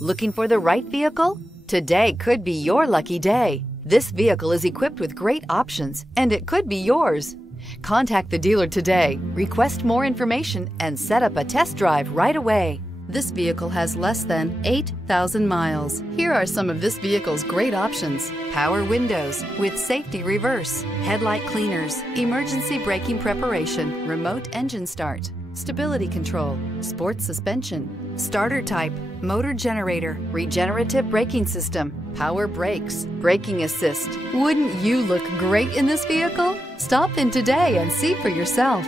Looking for the right vehicle? Today could be your lucky day. This vehicle is equipped with great options, and it could be yours. Contact the dealer today, request more information, and set up a test drive right away. This vehicle has less than 8,000 miles. Here are some of this vehicle's great options: power windows with safety reverse, headlight cleaners, emergency braking preparation, remote engine start, stability control, sports suspension, starter type, motor generator, regenerative braking system, power brakes, braking assist. Wouldn't you look great in this vehicle? Stop in today and see for yourself.